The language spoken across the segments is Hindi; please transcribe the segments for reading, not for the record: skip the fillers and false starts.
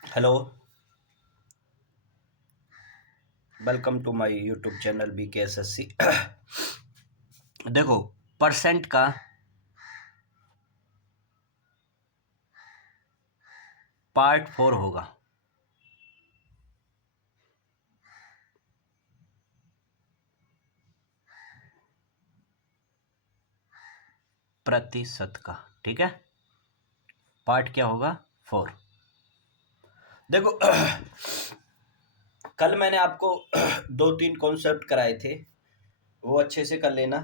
Hello. Welcome to my YouTube channel BKSSC। देखो, परसेंट का पार्ट 4 होगा। प्रतिशत का, ठीक है। पार्ट क्या होगा? 4। देखो, कल मैंने आपको 2-3 कॉन्सेप्ट कराए थे, वो अच्छे से कर लेना।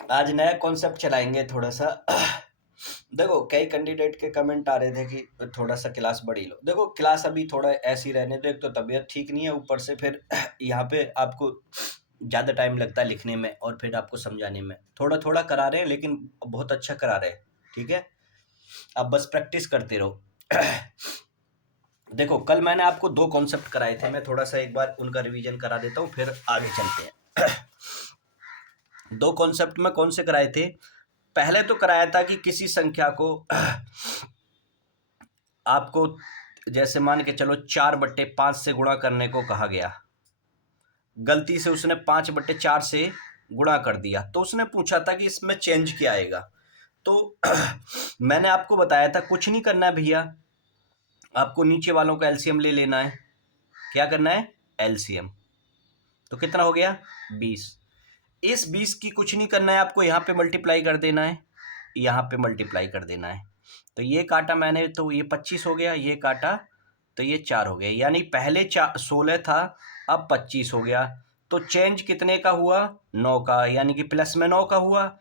आज नया कॉन्सेप्ट चलाएंगे थोड़ा सा। देखो, कई कैंडिडेट के कमेंट आ रहे थे कि थोड़ा सा क्लास बढ़ी लो। देखो, क्लास अभी थोड़ा ऐसी रहने दो। एक तो तबीयत ठीक नहीं है, ऊपर से फिर यहाँ पे आपको ज़्यादा टाइम लगता है लिखने में और फिर आपको समझाने में। थोड़ा थोड़ा करा रहे हैं, लेकिन बहुत अच्छा करा रहे हैं, ठीक है। आप बस प्रैक्टिस करते रहो। देखो, कल मैंने आपको 2 कॉन्सेप्ट कराए थे, मैं थोड़ा सा एक बार उनका रिवीजन करा देता हूँ, फिर आगे चलते हैं। 2 कॉन्सेप्ट में कौन से कराए थे? पहले तो कराया था कि किसी संख्या को आपको, जैसे मान के चलो 4/5 से गुणा करने को कहा गया। गलती से उसने 5/4 से गुणा कर दिया, तो उसने पूछा था कि इसमें चेंज क्या आएगा। तो मैंने आपको बताया था कुछ नहीं करना है भैया, आपको नीचे वालों का एलसीएम ले लेना है। क्या करना है? एलसीएम। तो कितना हो गया? 20। इस 20 की कुछ नहीं करना है, आपको यहाँ पे मल्टीप्लाई कर देना है, यहाँ पे मल्टीप्लाई कर देना है। तो ये काटा मैंने, तो ये 25 हो गया, ये काटा तो ये 4 हो गया। यानी पहले 16 था, अब 25 हो गया। तो चेंज कितने का हुआ? 9 का, यानी कि प्लस में 9 का हुआ।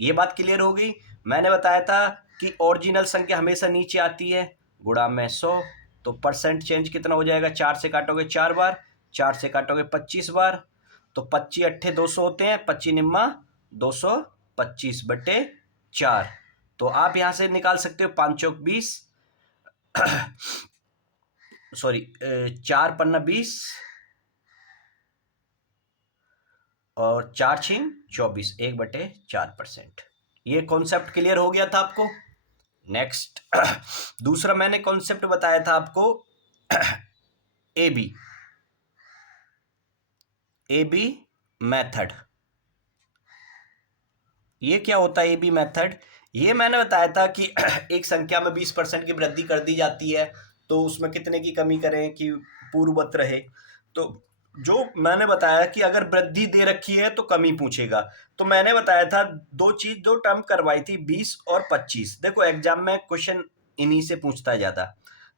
ये बात क्लियर हो गई। मैंने बताया था कि ओरिजिनल संख्या हमेशा नीचे आती है, गुणा में 100। तो परसेंट चेंज कितना हो जाएगा? 4 से काटोगे 4 बार, 4 से काटोगे 25 बार, तो 25 अट्ठे 200 होते हैं, 25 निम्मा 225/4। तो आप यहां से निकाल सकते हो 5 चौक 20, सॉरी 4 पन्ना 20 और 4 छीन 24, 1/4%। ये कॉन्सेप्ट क्लियर हो गया था आपको? नेक्स्ट, दूसरा मैंने कॉन्सेप्ट बताया था आपको, ए बी मेथड। ये क्या होता है ए बी मेथड? ये मैंने बताया था कि एक संख्या में 20% की वृद्धि कर दी जाती है, तो उसमें कितने की कमी करें कि पूर्ववत रहे। तो जो मैंने बताया कि अगर वृद्धि दे रखी है तो कमी पूछेगा। तो मैंने बताया था दो टर्म करवाई थी, 20 और 25। देखो, एग्जाम में क्वेश्चन इन्हीं से पूछता है ज्यादा।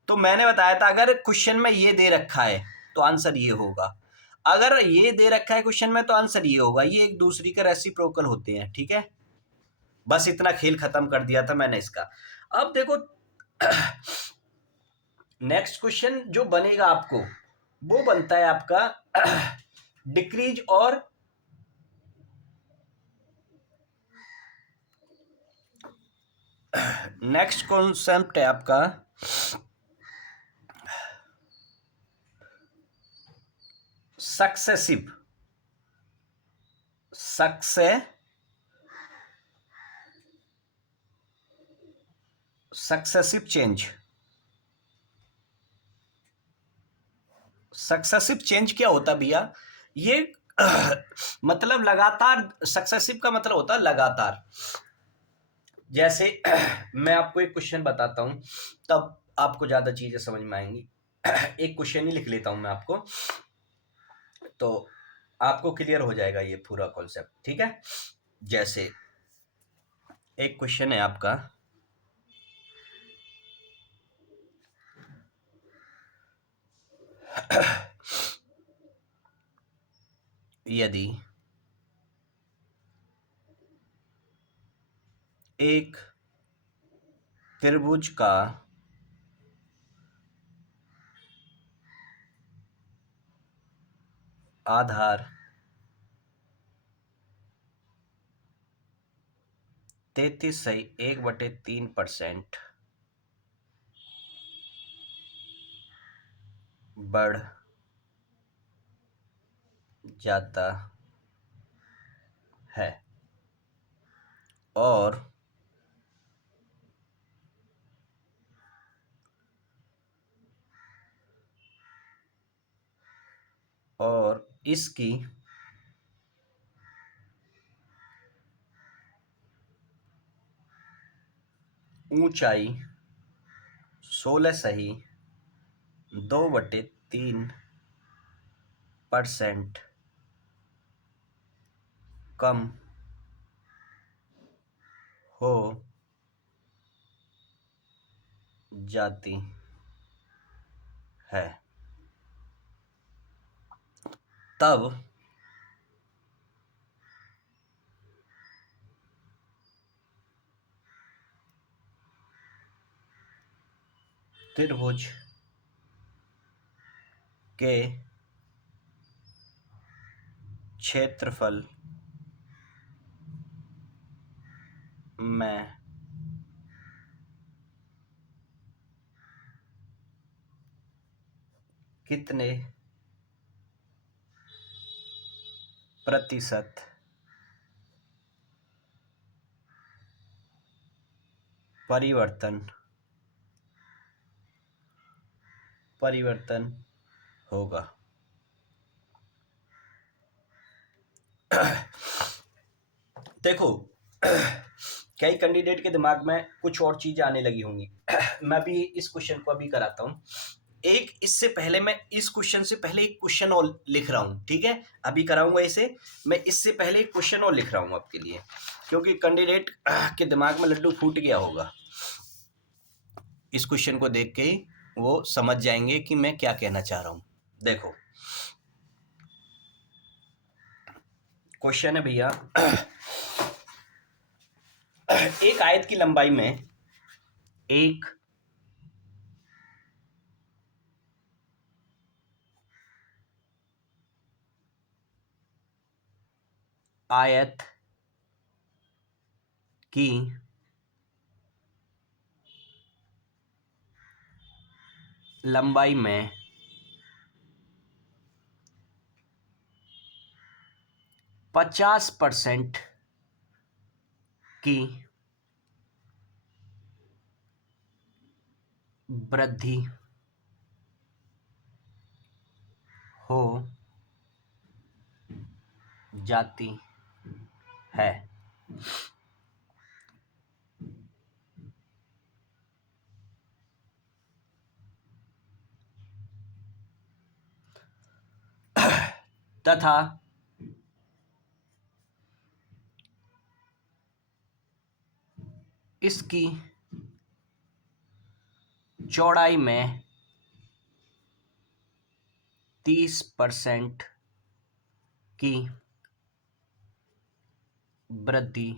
तो मैंने बताया था अगर क्वेश्चन में ये दे रखा है तो आंसर ये होगा, अगर ये दे रखा है क्वेश्चन में तो आंसर ये होगा। ये एक दूसरी का रेसिप्रोकल होते हैं, ठीक है। बस इतना खेल खत्म कर दिया था मैंने इसका। अब देखो, नेक्स्ट क्वेश्चन जो बनेगा आपको, वो बनता है आपका डिक्रीज और नेक्स्ट कॉन्सेप्ट है आपका successive successive change. Successive change क्या होता भैया? ये मतलब लगातार, सक्सेसिव का मतलब होता है लगातार। जैसे मैं आपको एक क्वेश्चन बताता हूं, तब आपको ज्यादा चीजें समझ में आएंगी। एक क्वेश्चन ही लिख लेता हूं मैं आपको, तो आपको क्लियर हो जाएगा ये पूरा कॉन्सेप्ट, ठीक है। जैसे एक क्वेश्चन है आपका, यदि एक त्रिभुज का आधार 33.1/3% बढ़ जाता है और इसकी ऊंचाई 16 सही 2/3% कम हो जाती है, तब त्रिभुज के क्षेत्रफल में कितने प्रतिशत परिवर्तन होगा। देखो कई कैंडिडेट के दिमाग में कुछ और चीजें आने लगी होंगी। मैं भी इस क्वेश्चन को अभी कराता हूँ। एक इससे पहले मैं इस क्वेश्चन से पहले एक क्वेश्चन और लिख रहा हूँ, ठीक है, अभी कराऊंगा इसे। मैं इससे पहले एक क्वेश्चन और लिख रहा हूँ आपके लिए, क्योंकि कैंडिडेट के दिमाग में लड्डू फूट गया होगा। इस क्वेश्चन को देख के ही वो समझ जाएंगे कि मैं क्या कहना चाह रहा हूँ। देखो क्वेश्चन है भैया, एक आयत की लंबाई में एक आयत की लंबाई में 50% की वृद्धि हो जाती है, तथा इसकी चौड़ाई में 30% की वृद्धि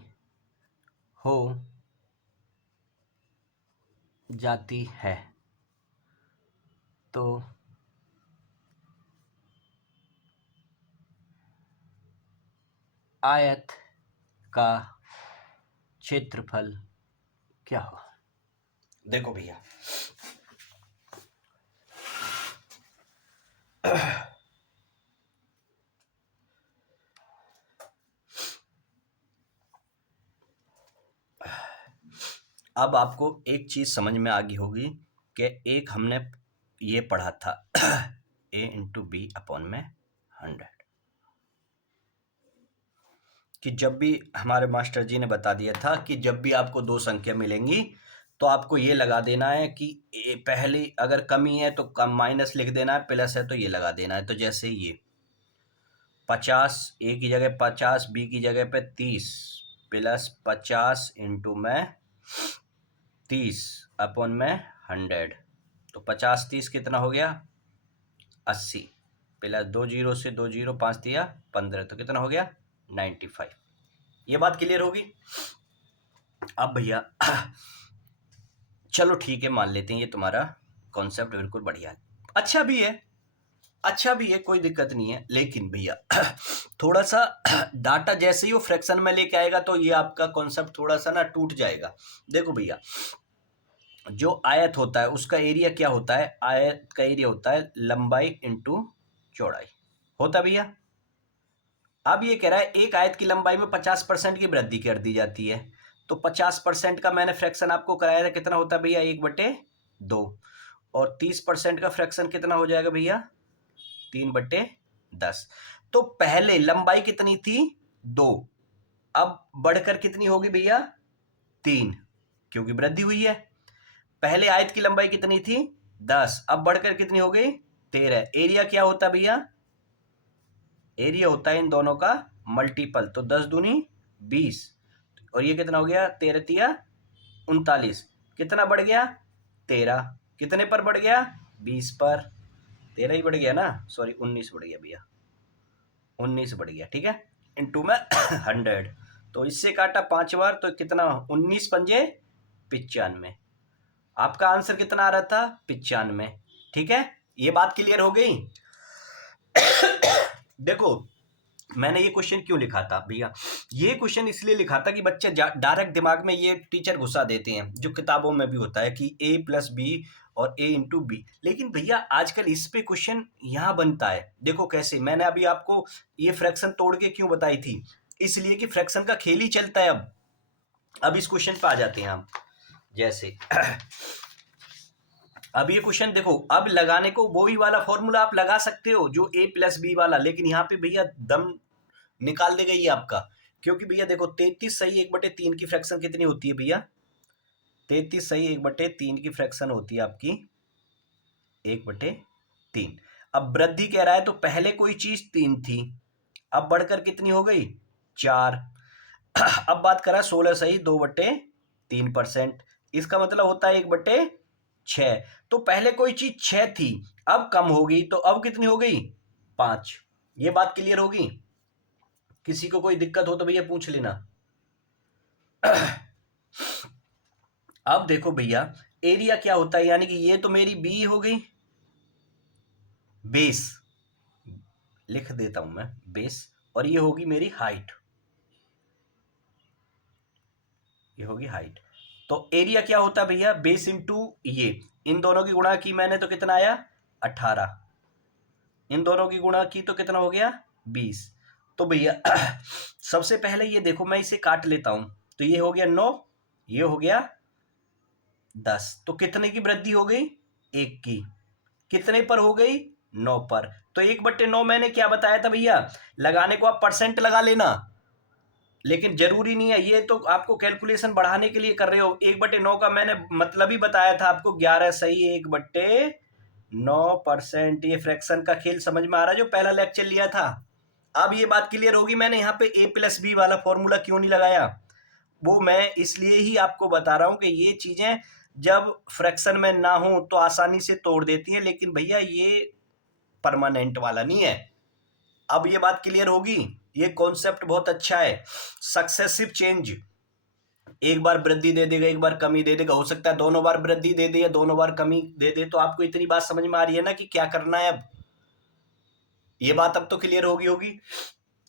हो जाती है, तो आयत का क्षेत्रफल क्या हो। देखो भैया अब आपको एक चीज समझ में आ गई होगी कि एक हमने ये पढ़ा था a इंटू बी अपॉन में 100, कि जब भी हमारे मास्टर जी ने बता दिया था कि जब भी आपको दो संख्या मिलेंगी तो आपको ये लगा देना है कि पहली अगर कमी है तो कम माइनस लिख देना है, प्लस है तो ये लगा देना है। तो जैसे ये 50 ए की जगह 50, बी की जगह पे 30 प्लस 50 इंटू में 30 अपॉन में 100, तो 50 30 कितना हो गया 80, प्लस 2 जीरो से 2 जीरो 5 दिया 15, तो कितना हो गया 95। ये बात क्लियर होगी। अब भैया चलो ठीक है, मान लेते हैं ये तुम्हारा कॉन्सेप्ट बिल्कुल बढ़िया है, अच्छा भी है, अच्छा भी है, कोई दिक्कत नहीं है। लेकिन भैया थोड़ा सा डाटा जैसे ही वो फ्रैक्शन में लेके आएगा तो ये आपका कॉन्सेप्ट थोड़ा सा ना टूट जाएगा। देखो भैया जो आयत होता है उसका एरिया क्या होता है, आयत का एरिया होता है लंबाई इंटू चौड़ाई, होता भैया। अब ये कह रहा है एक आयत की लंबाई में 50% की वृद्धि कर दी जाती है, तो 50% का मैंने फ्रैक्शन आपको कराया था, कितना होता है भैया 1/2, और 30% का फ्रैक्शन कितना हो जाएगा भैया 3/10। तो पहले लंबाई कितनी थी 2, अब बढ़कर कितनी होगी भैया 3, क्योंकि वृद्धि हुई है। पहले आयत की लंबाई कितनी थी 10, अब बढ़कर कितनी हो गई 13। एरिया क्या होता है भैया, एरिया होता है इन दोनों का मल्टीपल, तो 10 दूनी 20, और ये कितना हो गया 13 तिया 39, कितना बढ़ गया 13, कितने पर बढ़ गया 20 पर, 13 ही बढ़ गया ना, सॉरी 19 बढ़ गया भैया, 19 बढ़ गया, ठीक है, इनटू में 100, तो इससे काटा 5 बार तो कितना 19 पंजे 95, आपका आंसर कितना आ रहा था 95, ठीक है, ये बात क्लियर हो गई। देखो मैंने ये क्वेश्चन क्यों लिखा था भैया, ये क्वेश्चन इसलिए लिखा था कि बच्चे डायरेक्ट दिमाग में ये टीचर घुसा देते हैं, जो किताबों में भी होता है कि a प्लस बी और a इंटू बी, लेकिन भैया आजकल इस पे क्वेश्चन यहाँ बनता है। देखो कैसे, मैंने अभी आपको ये फ्रैक्शन तोड़ के क्यों बताई थी, इसलिए कि फ्रैक्शन का खेल ही चलता है। अब इस क्वेश्चन पे आ जाते हैं हम, जैसे अब ये क्वेश्चन देखो, अब लगाने को वो ही वाला फॉर्मूला आप लगा सकते हो जो a प्लस बी वाला, लेकिन यहाँ पे भैया दम निकाल देगा ये आपका, क्योंकि भैया देखो 33 सही 1/3 की फ्रैक्शन कितनी होती है भैया, 33 सही 1/3 की फ्रैक्शन होती है आपकी 1/3। अब वृद्धि कह रहा है तो पहले कोई चीज 3 थी, अब बढ़कर कितनी हो गई 4। अब बात करा 16 सही 2/3%, इसका मतलब होता है 1/6। तो पहले कोई चीज 6 थी, अब कम होगी, तो अब कितनी हो गई 5। ये बात क्लियर होगी, किसी को कोई दिक्कत हो तो भैया पूछ लेना। अब देखो भैया एरिया क्या होता है, यानी कि ये तो मेरी बी हो गई, बेस लिख देता हूं मैं बेस, और ये होगी मेरी हाइट, ये होगी हाइट। तो एरिया क्या होता है भैया, बेस इंटू ये, इन दोनों की गुणा की मैंने तो कितना आया 18, इन दोनों की गुणा की तो कितना हो गया 20। तो भैया सबसे पहले ये देखो मैं इसे काट लेता हूं, तो ये हो गया 9, ये हो गया 10, तो कितने की वृद्धि हो गई 1 की, कितने पर हो गई 9 पर। तो 1/9 मैंने क्या बताया था भैया, लगाने को आप परसेंट लगा लेना, लेकिन जरूरी नहीं है, ये तो आपको कैलकुलेशन बढ़ाने के लिए कर रहे हो। 1/9 का मैंने मतलब ही बताया था आपको, 11 सही 1/9%। ये फ्रैक्शन का खेल समझ में आ रहा है जो पहला लेक्चर लिया था। अब ये बात क्लियर होगी मैंने यहाँ पे a प्लस बी वाला फॉर्मूला क्यों नहीं लगाया, वो मैं इसलिए ही आपको बता रहा हूं कि ये चीजें जब फ्रैक्शन में ना हो तो आसानी से तोड़ देती हैं, लेकिन भैया ये परमानेंट वाला नहीं है। अब ये बात क्लियर होगी, ये कॉन्सेप्ट बहुत अच्छा है, सक्सेसिव चेंज, एक बार वृद्धि दे देगा एक बार कमी दे देगा, हो सकता है दोनों बार वृद्धि दे दे या दोनों बार कमी दे दे। तो आपको इतनी बात समझ में आ रही है ना कि क्या करना है। अब ये बात अब तो क्लियर होगी।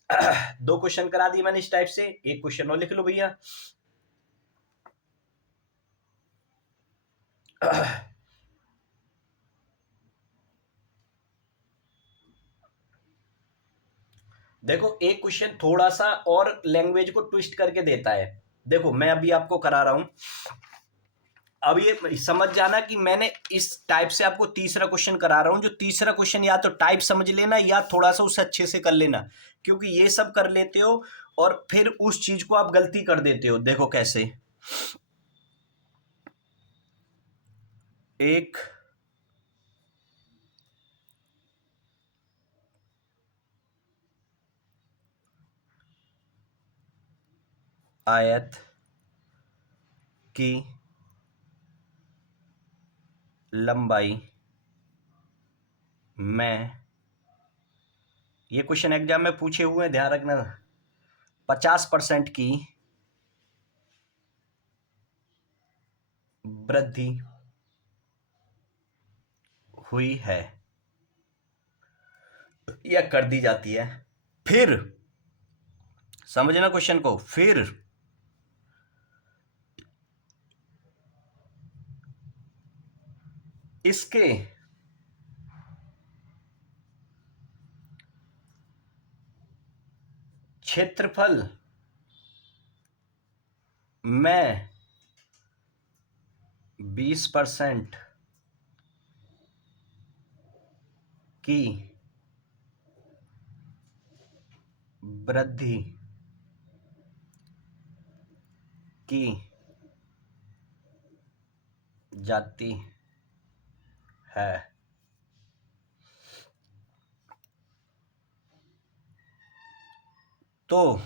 दो क्वेश्चन करा दिए मैंने इस टाइप से, एक क्वेश्चन और लिख लो भैया। देखो एक क्वेश्चन थोड़ा सा और लैंग्वेज को ट्विस्ट करके देता है, देखो मैं अभी आपको करा रहा हूं, अब ये समझ जाना कि मैंने इस टाइप से आपको तीसरा क्वेश्चन करा रहा हूं, जो तीसरा क्वेश्चन या तो टाइप समझ लेना या थोड़ा सा उसे अच्छे से कर लेना, क्योंकि ये सब कर लेते हो और फिर उस चीज को आप गलती कर देते हो। देखो कैसे, एक आयत की लंबाई में, ये क्वेश्चन एग्जाम में पूछे हुए हैं ध्यान रखना, 50% की वृद्धि हुई है या कर दी जाती है, फिर समझना क्वेश्चन को, फिर इसके क्षेत्रफल में 20% की वृद्धि की जाती है। तो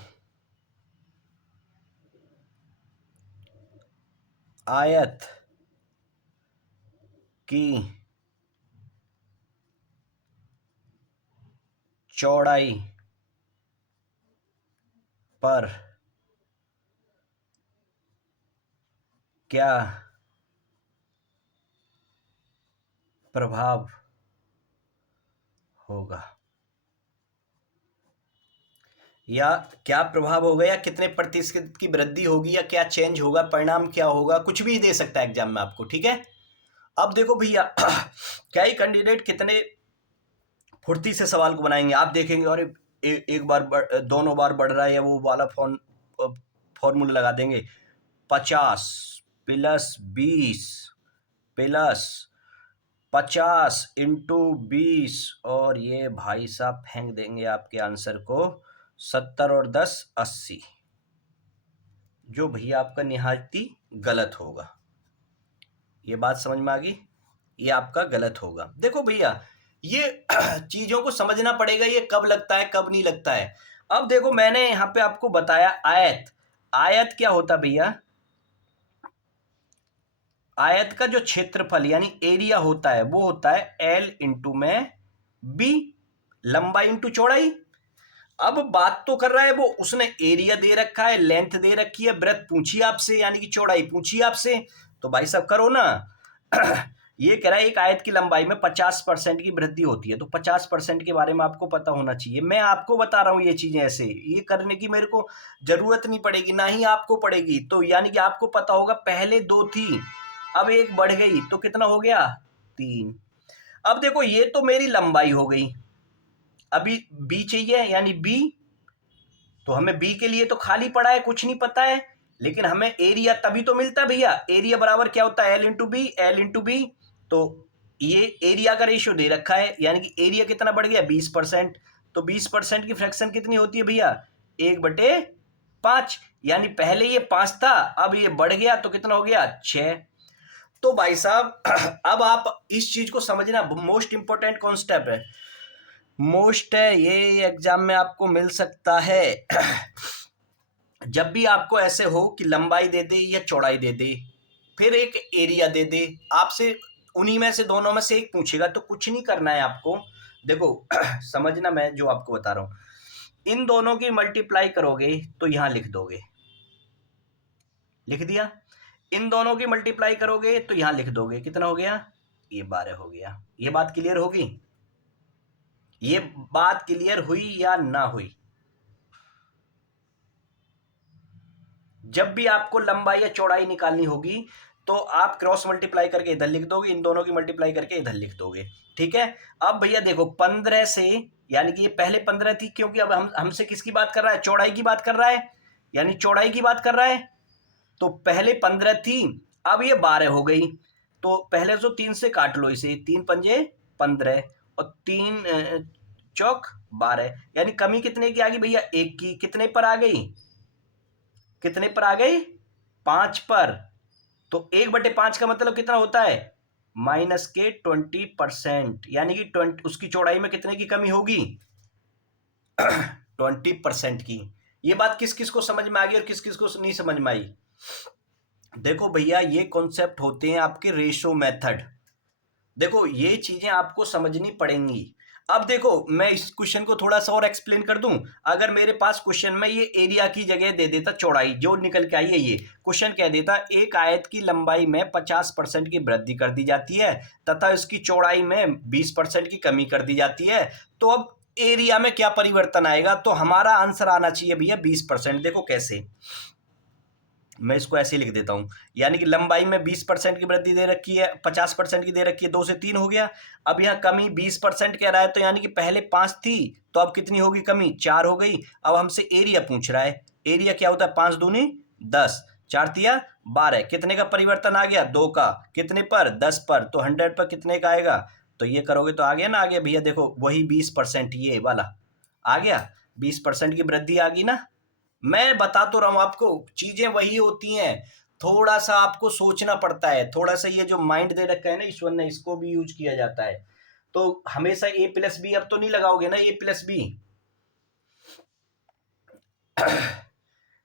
आयत की चौड़ाई पर क्या प्रभाव होगा, या क्या प्रभाव होगा, या कितने प्रतिशत की वृद्धि होगी, या क्या चेंज होगा, परिणाम क्या होगा, कुछ भी दे सकता है एग्जाम में आपको। ठीक है, अब देखो भैया क्या ही कैंडिडेट कितने फुर्ती से सवाल को बनाएंगे। आप देखेंगे और एक बार दोनों बार बढ़ रहा है, या वो वाला फॉर्मूला लगा देंगे 50 प्लस 20 प्लस 50 इंटू 20, और ये भाई साहब फेंक देंगे आपके आंसर को 70 और 10 80, जो भैया आपका निहायती गलत होगा। ये बात समझ में आ गई, ये आपका गलत होगा। देखो भैया ये चीजों को समझना पड़ेगा, ये कब लगता है कब नहीं लगता है। अब देखो मैंने यहाँ पे आपको बताया आयत, आयत क्या होता भैया, आयत का जो क्षेत्रफल यानी एरिया होता है वो होता है एल इंटू में बी, लंबाई इंटू चौड़ाई। अब बात तो कर रहा है वो, उसने एरिया दे रखा है, लेंथ दे रखी है, ब्रेथ पूछी आपसे यानी कि चौड़ाई पूछी आपसे, तो भाई साहब करो ना ये कह रहा है एक आयत की लंबाई में 50% की वृद्धि होती है, तो 50% के बारे में आपको पता होना चाहिए। मैं आपको बता रहा हूं ये चीजें, ऐसे ये करने की मेरे को जरूरत नहीं पड़ेगी, ना ही आपको पड़ेगी। तो यानी कि आपको पता होगा पहले 2 थी, अब एक बढ़ गई, तो कितना हो गया 3। अब देखो ये तो मेरी लंबाई हो गई, अभी बी चाहिए यानी बी, तो हमें बी के लिए तो खाली पड़ा है, कुछ नहीं पता है, लेकिन हमें एरिया तभी तो मिलता है भैया। एरिया बराबर क्या होता है L into B, L into B, तो ये एरिया का रेशियो दे रखा है, यानी कि एरिया कितना बढ़ गया 20%, तो 20% की फ्रैक्शन कितनी होती है भैया 1/5, यानी पहले ये 5 था, अब ये बढ़ गया तो कितना हो गया 6। तो भाई साहब अब आप इस चीज को समझना, मोस्ट इंपॉर्टेंट कॉन्सेप्ट है, मोस्ट है ये, एग्जाम में आपको मिल सकता है जब भी आपको ऐसे हो कि लंबाई दे दे या चौड़ाई दे दे, फिर एक एरिया दे दे, आपसे उन्हीं में से दोनों में से एक पूछेगा, तो कुछ नहीं करना है आपको। देखो समझना, मैं जो आपको बता रहा हूं, इन दोनों की मल्टीप्लाई करोगे तो यहां लिख दोगे, लिख दिया, इन दोनों की मल्टीप्लाई करोगे तो यहां लिख दोगे, कितना हो गया ये 12 हो गया। ये बात क्लियर होगी, ये बात क्लियर हुई या ना हुई? जब भी आपको लंबाई या चौड़ाई निकालनी होगी तो आप क्रॉस मल्टीप्लाई करके इधर लिख दोगे, इन दोनों की मल्टीप्लाई करके इधर लिख दोगे। ठीक है, अब भैया देखो 15 से, यानी कि ये पहले 15 थी, क्योंकि अब हमसे किसकी बात कर रहा है, चौड़ाई की बात कर रहा है, यानी चौड़ाई की बात कर रहा है, तो पहले 15 थी, अब ये 12 हो गई, तो पहले तो 3 से काट लो इसे, 3 पंजे 15 और 3 चौक 12, यानी कमी कितने की आ गई भैया 1 की, कितने पर आ गई, कितने पर आ गई 5 पर, तो 1/5 का मतलब कितना होता है -20%, यानी कि 20, उसकी चौड़ाई में कितने की कमी होगी 20% की। ये बात किस किस को समझ में आ गई और किस किस को नहीं समझ में आई? देखो भैया ये कॉन्सेप्ट होते हैं आपके रेशो मेथड, देखो ये चीजें आपको समझनी पड़ेंगी। अब देखो मैं इस क्वेश्चन को थोड़ा सा और एक्सप्लेन कर दूं, अगर मेरे पास क्वेश्चन में ये एरिया की जगह दे देता चौड़ाई, जो निकल के आई है, ये क्वेश्चन कह देता एक आयत की लंबाई में 50% की वृद्धि कर दी जाती है तथा इसकी चौड़ाई में 20% की कमी कर दी जाती है, तो अब एरिया में क्या परिवर्तन आएगा, तो हमारा आंसर आना चाहिए भैया 20%। देखो कैसे, मैं इसको ऐसे ही लिख देता हूं, यानी कि लंबाई में 20% की वृद्धि दे रखी है, 50% की दे रखी है, 2 से 3 हो गया, अब यहाँ कमी 20% कह रहा है, तो यानी कि पहले 5 थी, तो अब कितनी होगी कमी 4 हो गई। अब हमसे एरिया पूछ रहा है, एरिया क्या होता है 5 दूनी 10, 4 तिया 12, कितने का परिवर्तन आ गया 2 का, कितने पर 10 पर, तो 100 पर कितने का आएगा, तो ये करोगे तो आ गया ना, आ गया भैया, देखो वही 20% ये वाला आ गया। 20% की वृद्धि आ गई ना। मैं बता तो रहा हूं आपको, चीजें वही होती हैं, थोड़ा सा आपको सोचना पड़ता है, थोड़ा सा ये जो माइंड दे रखा है ना ईश्वर ने, इसको भी यूज किया जाता है। तो हमेशा A+B अब तो नहीं लगाओगे ना, A+B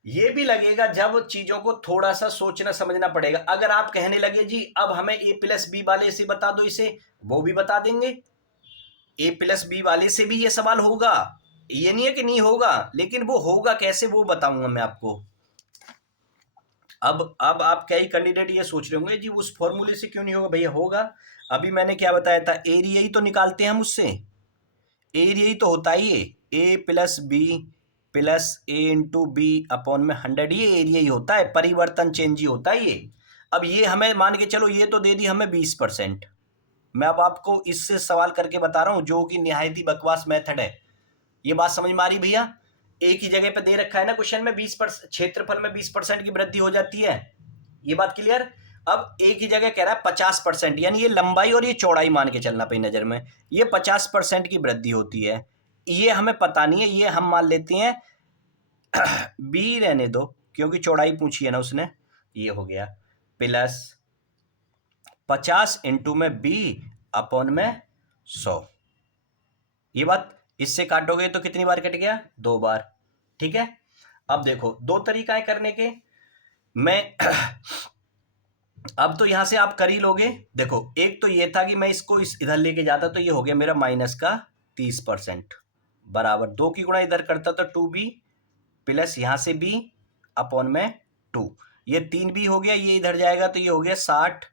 ये भी लगेगा जब चीजों को थोड़ा सा सोचना समझना पड़ेगा। अगर आप कहने लगे जी अब हमें A+B वाले से बता दो इसे, वो भी बता देंगे। A+B वाले से भी ये सवाल होगा, ये नहीं है कि नहीं होगा, लेकिन वो होगा कैसे वो बताऊंगा मैं आपको। अब आप कई कैंडिडेट ये सोच रहे होंगे जी उस फॉर्मूले से क्यों नहीं होगा। भैया होगा, अभी मैंने क्या बताया था, एरिया ही तो निकालते हैं हम उससे, एरिया ही तो होता ही है, A+B+A/B/100, ये एरिया ही होता है, परिवर्तन चेंज ही होता है ये। अब ये हमें मान के चलो ये तो दे दी हमें 20%, मैं अब आपको इससे सवाल करके बता रहा हूं जो कि निहायत ही बकवास मेथड है। ये बात समझ में आ रही भैया? एक ही जगह पे दे रखा है ना क्वेश्चन में 20%, क्षेत्रफल में 20% की वृद्धि हो जाती है, ये बात क्लियर। अब एक ही जगह कह रहा है 50%, यानी ये लंबाई और ये चौड़ाई मान के चलना पे नजर में, ये 50% की वृद्धि होती है, ये हमें पता नहीं है, ये हम मान लेते हैं बी रहने दो क्योंकि चौड़ाई पूछी है ना उसने। ये हो गया प्लस 50 इंटू में B/100, ये बात। इससे काटोगे तो कितनी बार कट गया, 2 बार, ठीक है। अब देखो दो तरीका है करने के, मैं अब तो यहां से आप कर ही लोगे। देखो एक तो ये था कि मैं इसको इधर लेके जाता तो ये हो गया मेरा -30%, बराबर 2 की गुणा इधर करता तो 2B प्लस यहां से B/2, ये 3B हो गया, ये इधर जाएगा तो ये हो गया 60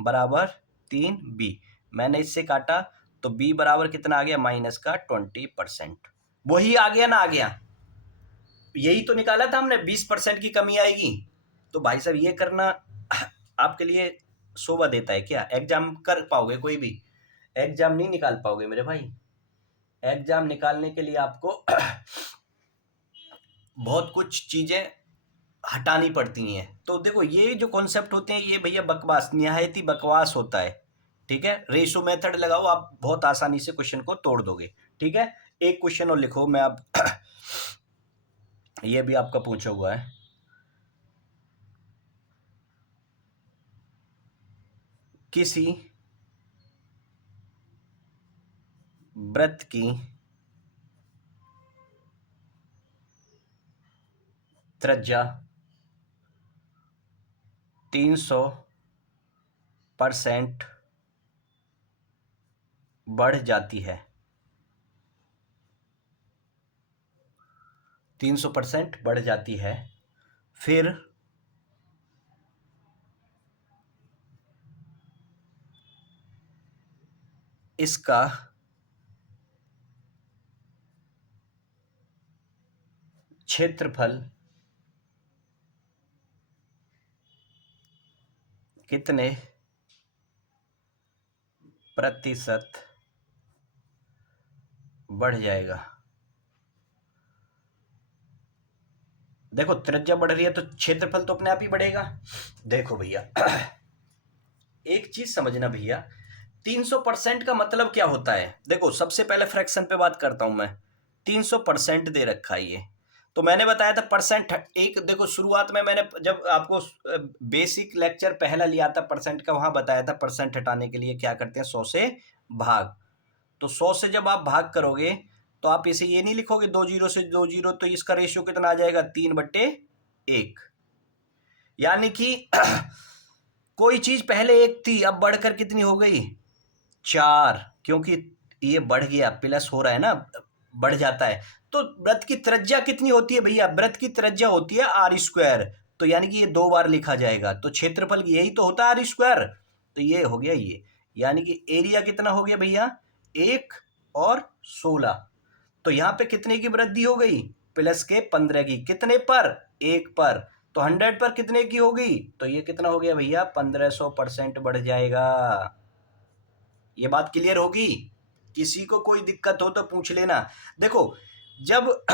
बराबर 3B, मैंने इससे काटा तो B बराबर कितना आ गया -20%, वही आ गया ना, आ गया, यही तो निकाला था हमने, 20% की कमी आएगी। तो भाई साहब ये करना आपके लिए शोभा देता है क्या? एग्जाम कर पाओगे, कोई भी एग्जाम नहीं निकाल पाओगे मेरे भाई। एग्जाम निकालने के लिए आपको बहुत कुछ चीजें हटानी पड़ती हैं। तो देखो ये जो कॉन्सेप्ट होते हैं ये भैया बकवास, निहायत ही बकवास होता है, ठीक है। रेशो मेथड लगाओ, आप बहुत आसानी से क्वेश्चन को तोड़ दोगे, ठीक है। एक क्वेश्चन और लिखो, मैं अब ये भी आपका पूछा हुआ है, किसी वृत्त की त्रिज्या 300% बढ़ जाती है, 300% बढ़ जाती है, फिर इसका क्षेत्रफल कितने प्रतिशत बढ़ जाएगा। देखो त्रिज्या बढ़ रही है तो क्षेत्रफल तो अपने आप ही बढ़ेगा। देखो भैया एक चीज समझना भैया, 300% का मतलब क्या होता है। देखो सबसे पहले फ्रैक्शन पे बात करता हूं मैं, 300% दे रखा है ये, तो मैंने बताया था परसेंट एक, देखो शुरुआत में मैंने जब आपको बेसिक लेक्चर पहला लिया था परसेंट का, वहां बताया था परसेंट हटाने के लिए क्या करते हैं, 100 से भाग। तो 100 से जब आप भाग करोगे तो आप इसे ये नहीं लिखोगे 2 जीरो से 2 जीरो, तो इसका रेशियो कितना आ जाएगा 3/1, यानी कि कोई चीज पहले 1 थी अब बढ़कर कितनी हो गई 4, क्योंकि ये बढ़ गया, प्लस हो रहा है ना, बढ़ जाता है। तो वृत्त की त्रिज्या कितनी होती है भैया, वृत्त की त्रिज्या होती है r², तो यानी कि ये 2 बार लिखा जाएगा, तो क्षेत्रफल यही तो होता है r², तो ये हो गया ये, यानी कि एरिया कितना हो गया भैया 1 और 16, तो यहाँ पे कितने की वृद्धि हो गई प्लस के 15 की, कितने पर 1 पर, तो 100 पर कितने की होगी, तो ये कितना हो गया भैया 1500% बढ़ जाएगा। ये बात क्लियर होगी, किसी को कोई दिक्कत हो तो पूछ लेना। देखो जब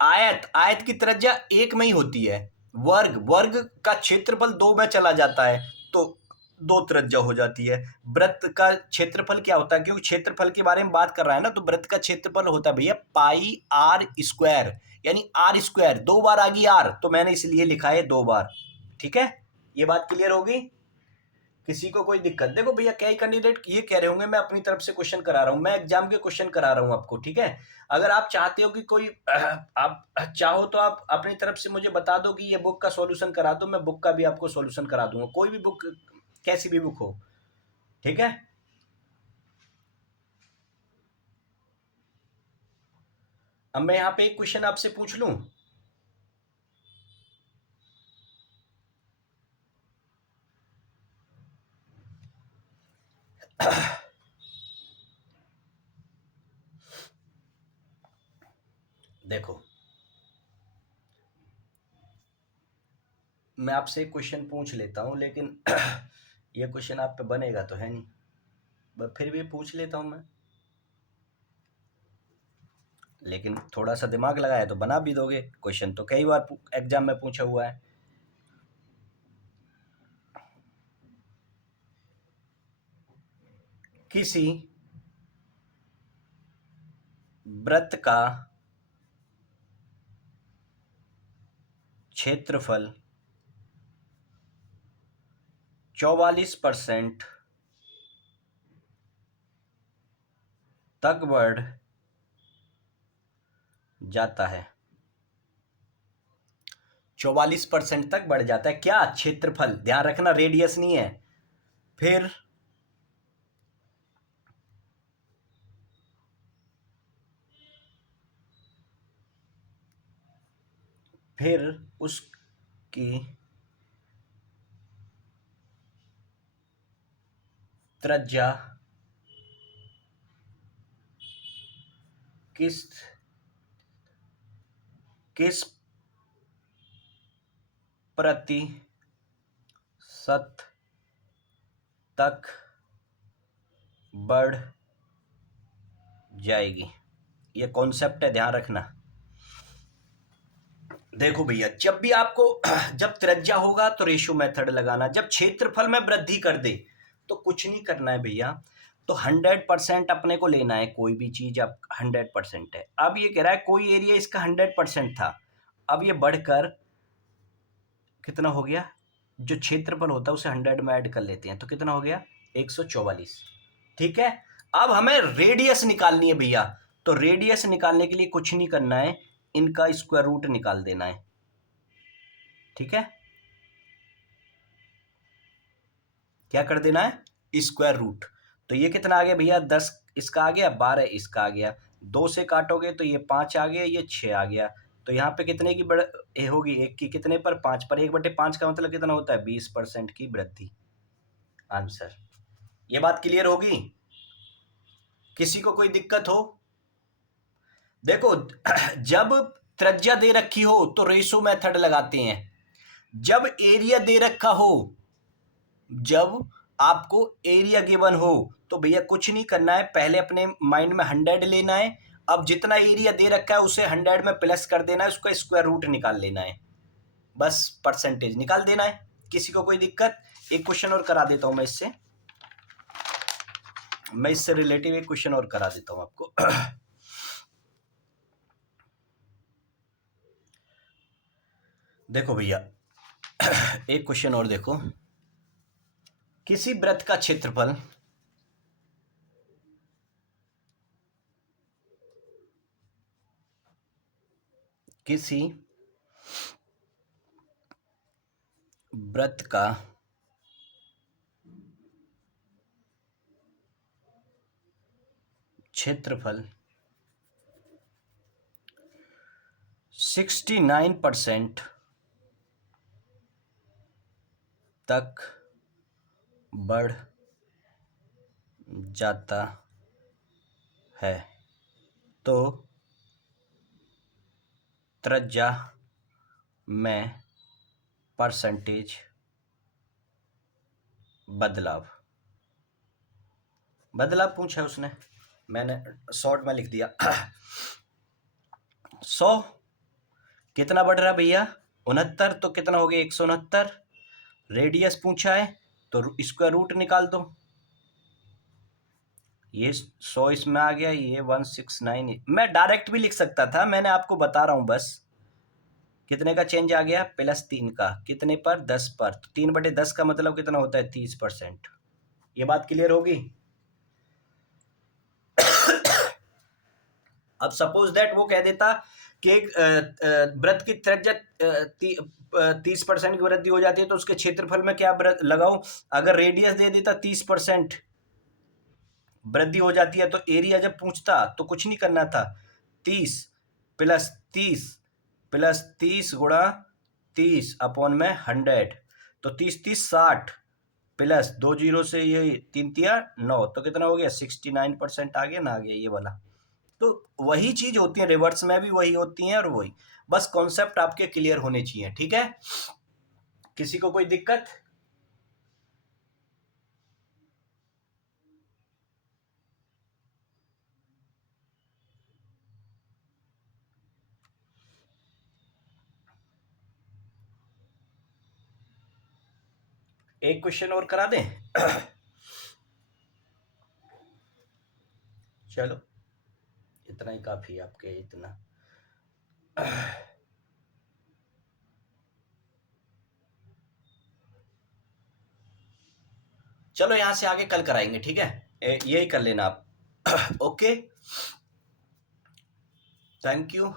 आयत की त्रिज्या 1 में ही होती है, वर्ग का क्षेत्रफल 2 में चला जाता है, तो दो त्रिज्या हो जाती है। वृत्त का क्षेत्रफल क्या होता है, क्योंकि क्षेत्रफल के बारे में बात कर रहा है ना, तो वृत्त का क्षेत्रफल होता है भैया पाई आर स्क्वायर, यानी आर स्क्वायर, दो बार आ गई आर, तो मैंने इसलिए लिखा है दो बार। ठीक है, ये बात क्लियर होगी? किसी को कोई दिक्कत? देखो भैया कई कैंडिडेट ये कह रहे होंगे मैं अपनी तरफ से क्वेश्चन करा रहा हूं, मैं एग्जाम के क्वेश्चन करा रहा हूं आपको। ठीक है, अगर आप चाहते हो कि कोई आप चाहो तो आप अपनी तरफ से मुझे बता दो कि ये बुक का सॉल्यूशन करा दो, मैं बुक का भी आपको सॉल्यूशन करा दूंगा, कोई भी बुक, कैसी भी बुक हो। ठीक है, अब मैं यहाँ पे एक क्वेश्चन आपसे पूछ लूं। देखो मैं आपसे एक क्वेश्चन पूछ लेता हूं, लेकिन ये क्वेश्चन आप पे बनेगा तो है नहीं, बट फिर भी पूछ लेता हूं मैं, लेकिन थोड़ा सा दिमाग लगाया तो बना भी दोगे। क्वेश्चन तो कई बार एग्जाम में पूछा हुआ है। किसी वृत्त का क्षेत्रफल 44% तक बढ़ जाता है। 44% तक बढ़ जाता है क्या? क्षेत्रफल, ध्यान रखना रेडियस नहीं है। फिर उसकी त्रिज्या किस किस प्रतिशत तक बढ़ जाएगी? ये कॉन्सेप्ट है, ध्यान रखना। देखो भैया जब भी आपको जब त्रिज्या होगा तो रेशियो मेथड लगाना, जब क्षेत्रफल में वृद्धि कर दे तो कुछ नहीं करना है भैया, तो 100% अपने को लेना है, कोई भी चीज अब 100% है। अब ये कह रहा है कोई एरिया इसका 100% था, अब ये बढ़कर कितना हो गया, जो क्षेत्रफल होता है उसे 100 में ऐड कर लेते हैं तो कितना हो गया 144। ठीक है, अब हमें रेडियस निकालनी है भैया, तो रेडियस निकालने के लिए कुछ नहीं करना है, इनका स्क्वायर रूट निकाल देना है। ठीक है, क्या कर देना है, स्क्वायर रूट। तो ये कितना आ गया भैया 10 इसका आ गया, 12 इसका आ गया, 2 से काटोगे तो ये 5 आ गया, ये 6 आ गया, तो यहाँ पे कितने की बढ़ होगी, एक की कितने पर 5 पर, 1/5 का मतलब कितना होता है 20% की वृद्धि। आंसर। ये बात क्लियर होगी? किसी को कोई दिक्कत हो? देखो जब त्रिज्या दे रखी हो तो रेशो मेथड लगाते हैं, जब एरिया दे रखा हो, जब आपको एरिया गिवन हो तो भैया कुछ नहीं करना है, पहले अपने माइंड में 100 लेना है, अब जितना एरिया दे रखा है उसे 100 में प्लस कर देना है, उसका स्क्वायर रूट निकाल लेना है, बस परसेंटेज निकाल देना है। किसी को कोई दिक्कत? एक क्वेश्चन और करा देता हूं मैं इससे रिलेटिव एक क्वेश्चन और करा देता हूं आपको। देखो भैया एक क्वेश्चन और देखो, किसी वृत्त का क्षेत्रफल किसी वृत्त का क्षेत्रफल 69% तक बढ़ जाता है तो त्रिज्या में परसेंटेज बदलाव पूछा है उसने, मैंने शॉर्ट में लिख दिया। 100 कितना बढ़ रहा है भैया 69, तो कितना हो गया 169। रेडियस पूछा है तो इसका रूट निकाल दो। ये 100 इसमें आ गया, ये 169। मैं डायरेक्ट भी लिख सकता था, मैंने आपको बता रहा हूं बस। कितने का चेंज आ गया? +3 का। कितने पर? 10 पर। तो 3/10 का मतलब कितना होता है? 30%। ये बात क्लियर होगी? अब सपोज दैट वो कह देता कि एक वृत्त की त्रिज्या 30% की वृद्धि हो जाती है, तो उसके क्षेत्रफल में क्या लगाऊं? अगर रेडियस दे देता 30% वृद्धि हो जाती है, तो एरिया जब पूछता तो कुछ नहीं करना था। 30 + 30 + 30 गुणा 30 अपॉन में 100। तो 30 30 60 प्लस 2 जीरो से ये 3 तिया 9, तो कितना हो गया? 69% आ गया ना? आ गया ये वाला। तो वही चीज होती है, रिवर्स में भी वही होती है, और वही बस कॉन्सेप्ट आपके क्लियर होने चाहिए। ठीक है, किसी को कोई दिक्कत? एक क्वेश्चन और करा दें? चलो, इतना ही काफी है आपके, इतना। चलो यहां से आगे कल कराएंगे, ठीक है? यही कर लेना आप। Okay, thank you.